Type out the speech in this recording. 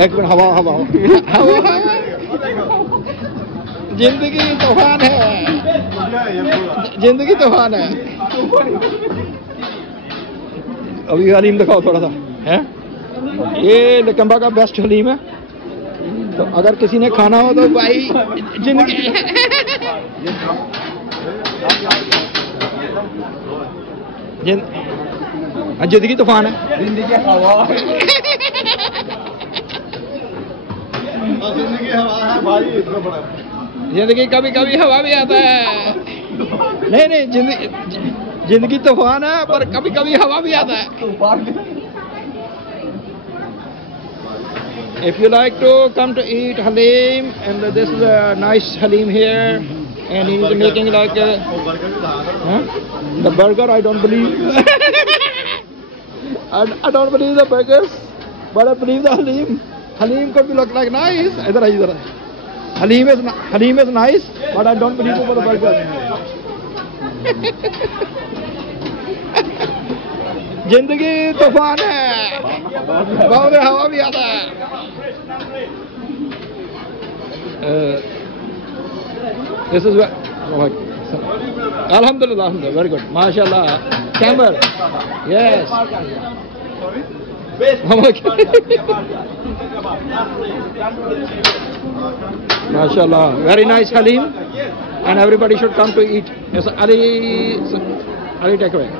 एक मिनट, हवा हवा हवा, जिंदगी तूफान है, जिंदगी तूफान है। अभी हलीम दिखाओ थोड़ा सा है। ये लकम्बा का बेस्ट हलीम है, तो अगर किसी ने खाना हो तो भाई जिंदगी जिंदगी तूफान है, जिंदगी हवा जिंदगी हवा है भाई, इतना बड़ा जिंदगी कभी कभी हवा भी आता है। नहीं नहीं, जिंदगी तूफान है पर कभी कभी हवा भी आता है। If you like to come to eat halim, and this is a nice halim here, and he is making like the burger. I don't believe. I don't believe the burgers, but I believe the halim. Halim could be look like nice. Idhar. Halim is nice, but I don't believe it for the burger. जिंदगी तूफान है, बहुत हवा भी आता है। This is Alhamdulillah, very good, MashaAllah. Camber, yes. MashaAllah, very nice halim, and everybody should come to eat. Yes, Ali, take away.